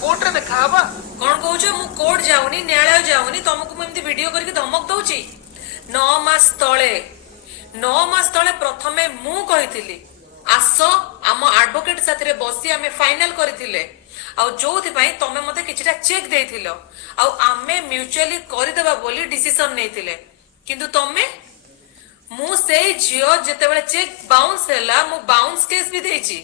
court रे देखा हबा कौन कहूछ मु कोर्ट जाऊनी न्यायालय जाऊनी तुमको मु एमती वीडियो करके धमक दउची 9 मास तले प्रथमे मु कहिथिली आस आम एडवोकेट साथरे बसी आमे फाइनल करथिले आ जोथि पई तमे मते किछटा चेक देथिलो आ आमे म्यूचुअली करदेबा बोली डिसीजन नेथिले किंतु तमे मु से जियो जेते बेले चेक बाउंस हैला मु बाउंस केस भी देछि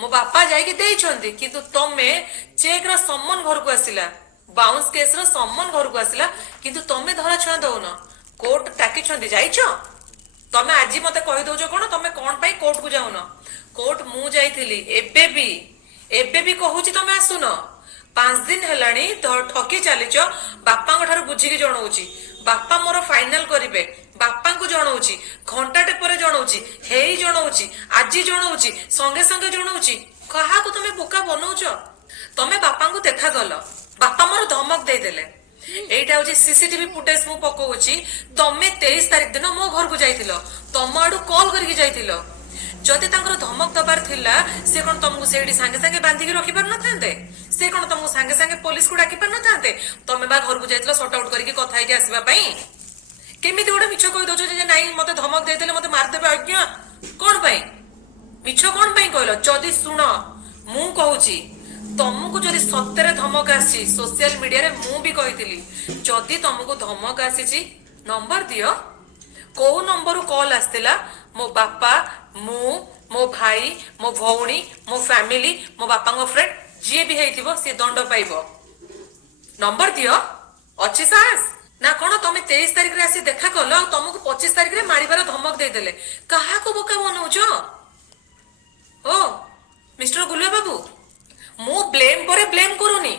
मो बापा जाइके देइछंती किंतु तमे चेक रो सम्मन घर को आसिला बाउंस केस रो सम्मन घर को आसिला किंतु तमे धरा छुआ दउन कोर्ट टाकी छंती जाइछो तमे आजी मते कहि दउछो कोन तमे कोन पई कोर्ट को जाउन कोर्ट मु जाइथिली एबे भी कहूची तमे आसुन 5 दिन हेलानी ठकी चलीचो बापा ठार बुझिकी जणाऊची बापा मोर फाइनल करिवे बापा को जणाऊची घंटाटे पर जणाऊची हेई जणाऊची आजी जणाऊची संगे संगे जणाऊची कहा को तमे बोका बनाउछ तमे बापा को देखा गल बापा मोर धमक दे देले एटा होची सीसीटीवी फुटेज मु पकोउची तमे 23 तारिख दिन मो घर को जाइथिलो तम आडू कॉल करके जाइथिलो जदि तांकर धमक दबार थिला से कोन तुमको सेडी संगे संगे बांधी के रखि पर न थांते से कोन तुमको संगे संगे पुलिस को डाकी पर न थांते तमे बा घर को जाइथिलो सॉर्ट आउट करके कथा हे आसीबा पई केमिति गोटे मिछ कहि दोछ जे नाही मते धमक दे देले मते मार देबे आज्ञा कोन पई मिछ कोन पई कहलो जदि सुनो मु कहूची तुमको जदि सत्य धमक आसी सोशल मीडिया रे मु भी कहिथिली जदि तुमको धमक आसीची नंबर दियो को नंबर कॉल आस्तिला मो बापा मु मो भाई मो भौणी मो फैमिली मो बापा को फ्रेंड जी भी हेइथिबो से दंड पाइबो नंबर दियो अच्छी साहस ना कोन तमे 23 तारिख रे आसी देखा कलो तुमको 25 तारिख रे मारिबार धमक दे देले कहा को बोका बनौछो ओ मिस्टर गुलिया बाबू मु ब्लेम परे ब्लेम करूनी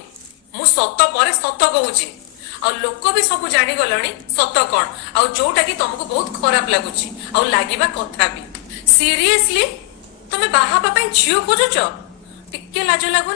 मु सत परे सत कहूची आ लोक भी सब जानी गलणी सत कौन आ जोटा कि तुमको बहुत खराब लगुची आ लागिबा कथा भी सीरियसली तमे बाहा पई झियो खोजुचो टिके लाज लागो